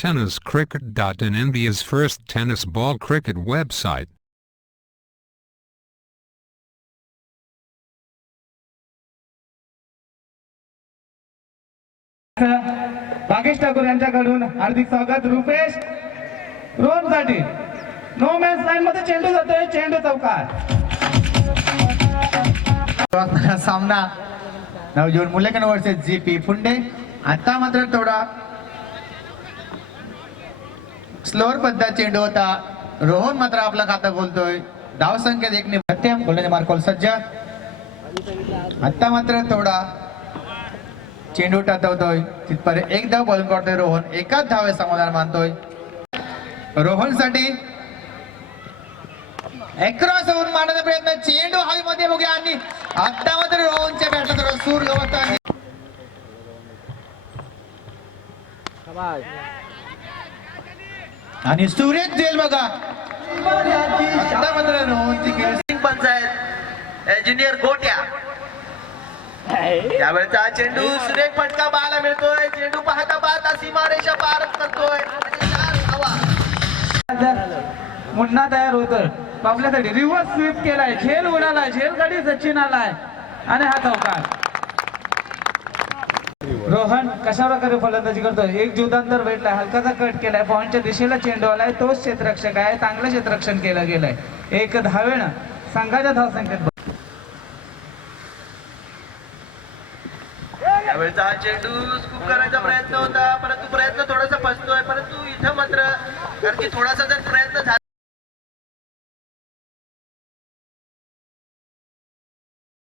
TennisCricket.in, India's first tennis ball cricket website. Bhagesh Thakur यांच्याकडून हार्दिक स्वागत. Rupesh रोहनसाठी no match line मध्ये चेंडू जातोय, चेंडू चौकार. सामना नवजीवन मुलेकन वर्सेस जीपी फुंडे. आता मात्र थोडा स्लोअर पद्धत चेंडू होता. रोहन मात्र आपला खाता बोलतोय. धाव संख्येत 1 ने मध्यम गोलंदाज मार्कोल सज्ज. आता मात्र थोडा चेंडू टाकवतोय तिथपर्यंत एक धाव बॉलिंग करतोय रोहन. एकाच धावे समाधान मानतोय रोहन साठी. क्रॉस होऊन मारण्याचा प्रयत्न, चेंडू हवेमध्ये बघूया आणि आता मात्र रोहनच्या बॅटला थोडा सूर गवत आणि सुरेश जेल बघा. आता मात्र रोहनची खेळ पंचायत इंजिनियर गोट्या. यावेळेचा चेंडू सुरेख फटका पाहायला मिळतोय. चेंडू पाहता पाहता सीमारेषा पार करतोय. मुन्ना तयार होतोय आपल्यासाठी. रिव्हर्स स्वीप केलाय, झेल उडालाय, झेल गाडी सचिन आलाय आणि हा चौकार. रोहन कशा प्रकारे फलंदाजी करतोय. एक जीवदांतर भेटलाय, हलकाचा कट केलाय, पॉइंटच्या दिशेला चेंडू आलाय. तोच क्षेत्ररक्षक आहे, चांगलं क्षेत्ररक्षण केलं गेलंय. एक धावेनं संघाच्या धावसंख्येत. यावेळेचा हा चेंडू स्कूप करायचा प्रयत्न होता, परंतु प्रयत्न थोडासा फसतोय. परंतु इथं मात्र कारण की थोडासा जर प्रयत्न झाला